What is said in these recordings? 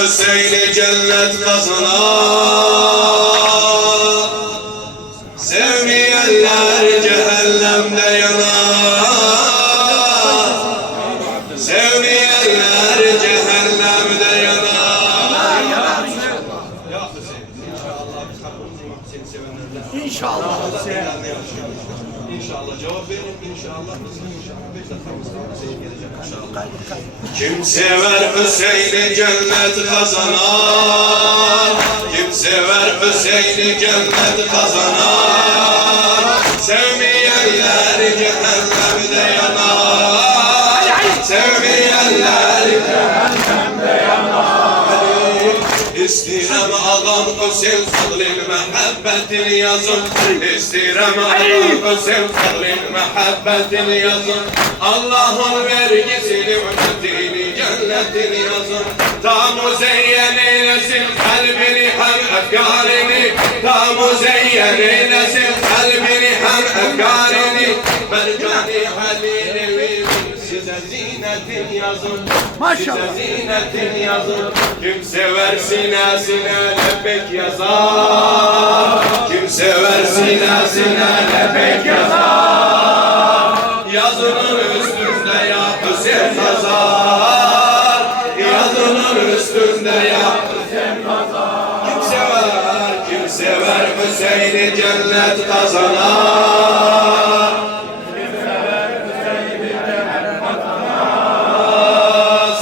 Hüseyin'i cennet kazanar, sevmeyenler cehennemde yanar, sevmeyenler cehennemde yanar. Ya Hüseyin, inşallah biz hakkımızı seni sevenlerden. İnşallah. İnşallah cevap verin, inşallah. İnşallah 5 dakikamız kaldı, Hüseyin gelecek inşallah. Kim sever Hüseyin'i cennet kazanar, kim sever Hüseyin'i cennet kazanar, sevmeyenler cehennemde yanar, sevmeyenler cehennemde yanar. İstirem ağam Hüseyin Fadl'in mehabbetini yazın, İstirem ağam Hüseyin Fadl'in mehabbetini yazın. Allah'ın vergisini, ücretini, cennetini yazın. Ta muzeyyen eylesin kalbini hem efkarını, ta muzeyyen eylesin kalbini hem efkarını. Mercani halini size zinetin yazın, size zinetin yazın. Kim sever sinesine lebek yazar, kim sever sinesine lebek yazar. Yazının üstünde ya Hüseyin yazar, yazının üstünde ya Hüseyin yazar. Kim sever Hüseyin'i cennet kazanar, kim sever Hüseyin'i cennet kazanar.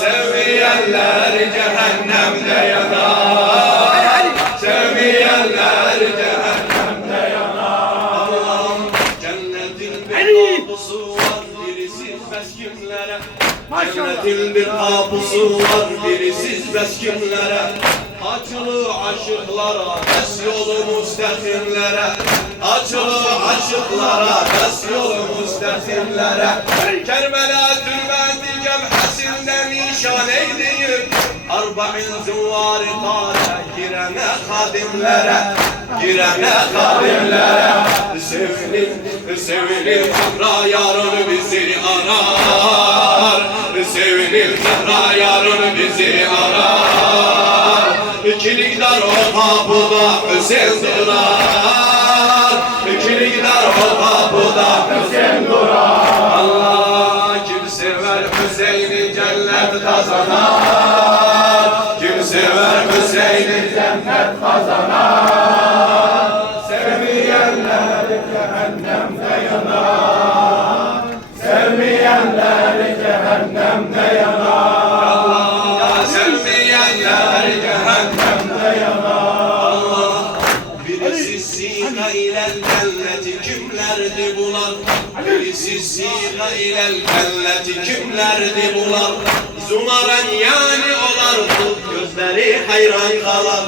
Sevmeyenler cehennemde yanar, sevmeyenler cehennemde yanar. Allah'ım cennetin bir kapısı var, birisi meskinlere. Cennetin bir kapısı var, birisi meskinlere. Açılı aşıklara, des yolu müstakimlere. Açılı aşıklara, des yolu müstakimlere. Kerbela türbeti cemhesinde nişan eyleyip Arba'in züvari târe girene kadimlere, girene kadimlere. Sevinir Zehra yarın bizi arar, sevinir Zehra yarın bizi arar. İkilikler o kapıda Hüseyin durar, İkilikler o kapıda Hüseyin durar. Allah kim sever Hüseyin'i cennet kazanar, kim sever Hüseyin'i cennet kazanar. Sevmeyenler cehennemde yanar, sevmeyenler cehennemde yanar, sevmeyenler cehennemde yanar. Birisi siga ile cenneti kimlerdi bular, birisi siga ile cenneti kimlerdi bular. Zumaren yani olardı, gözleri hayran kalar,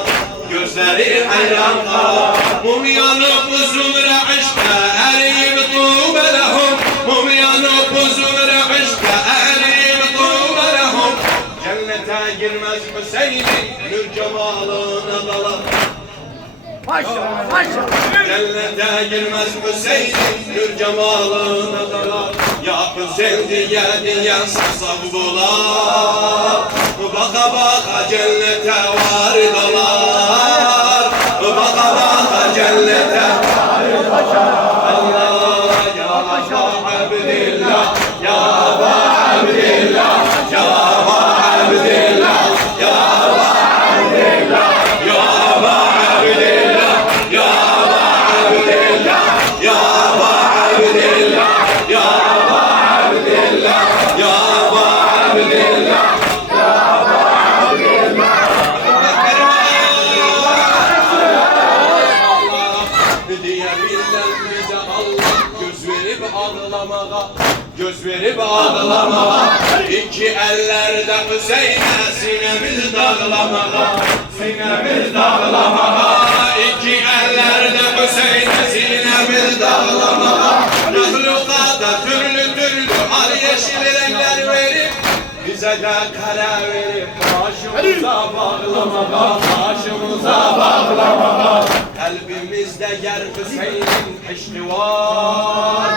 gözleri hayran kalar. Mum yanıp zumre aşka eriyip tuğbe lehum, mum yanıp zumre aşka eriyip tuğbe lehum. Cennete girmez Hüseyin'in nur cemalına dalar, Maşallah, maşallah. cennete girmez Hüseyin'in nur cemalına dalar. Ya Hüseyin diye sasab bular, baka baka cennete var dolar, baka baka cennete var dolar. Allah ya Aba Abdillah, ya Aba Abdillah, ya Aba Abdillah, ya Aba Abdillah, ya Aba Abdillah, ya Aba Abdillah, ya Aba Abdillah, ya Aba Abdillah, ya Aba Abdillah, ya Aba Abdillah. Diyebilmem bize Allah göz verip ağlamağa, göz verip ağlamağa. İki ellerde Hüseyin'e sinemiz dağlamağa, sinemiz dağlamağa. İki ellerde Hüseyin'e sinemiz dağlamağa. Mahlukata türlü türlü al yeşil renkler verip bize de kara verip başımıza bağlamağa, başımıza bağlamağa. Kalbimizde yer Hüseyin'in peşni var,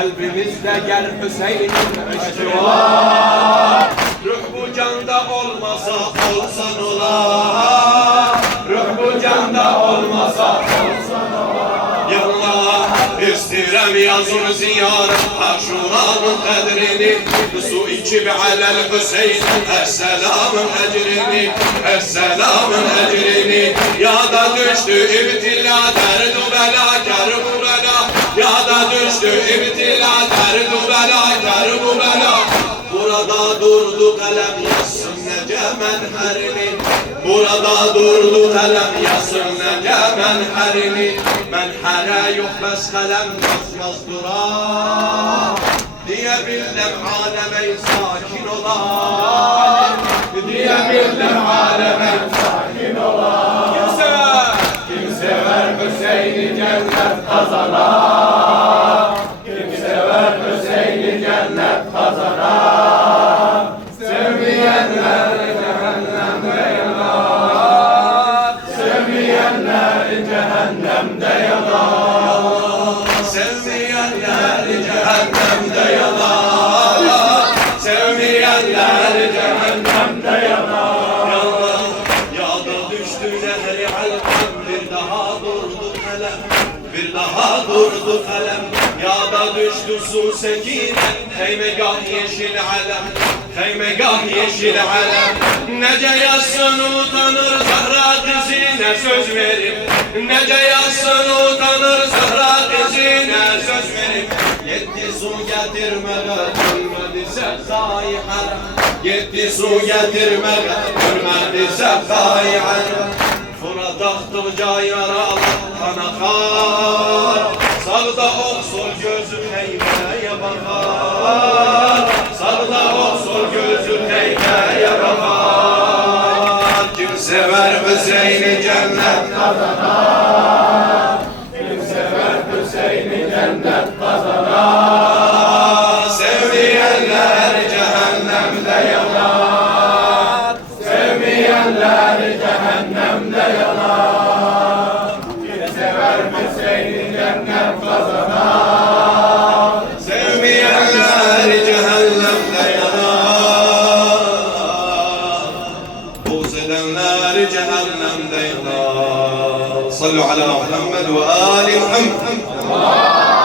kalbimizde gel Hüseyin'in aşkı var. Ruh bu canda olmasa olsan ola. Ruh bu canda olmasa olsan ola. Yallah istirem yazın ziyaret Aşura'nın kadrini. Su içib alel Hüseyin Esselamın ecrini. Esselamın ecrini. Yada düştü ibtila derdu bela kerbu bela. Yada düştü ibtila derdu bela kerbu bela. Burada durdu kalem yazsın nece menherini. Burada durdu kalem yazsın nece menherini. Menhere yok bes kalem yazmaz durar. Diyebildim aleme sakin ola. Diyebildim aleme sakin ola. Kim sever Hüseyin'i cennet kazanar. Kim sever Hüseyin'i cennet kazanar. Sevmeyenler cehennemde yanar. Sevmeyenler cehennemde yanar. Sevmeyenler cehennemde yanar. Sevmeyenler cehennemde yanar. Yada düştü nehri alem bir daha durdu kalem. Bir daha durdu kalem. Yada düştü su sekine. Heymegah yeşil alem. Heymegah yeşil alem. Nece yazsın utanır Zahra kızine söz verip. Nece yazsın utanır Zahra kızine söz verip. Yetti su getirmeden ölmedi sevdayı haram. Yetti su getirmeden ölmedi sevdayı haram. Fırat aktıkça yaralar kan akar. Sağda ok sol gözün heybeye bakar. Sağda ok sol gözün heybeye bakar. Kim sever Hüseyin'i cennet kazanar. Kim sever Hüseyin'i cennet kazanar. Sevmeyenler cehennemde yanar. Sevmeyenler cehennemde yanar. Kim sever Hüseyin'i cennet kazanar. Sevmeyenler cehennemde yanar. Buğz edenler cehennemde yanar. Sallu ala Muhammed ve ali Muhammed.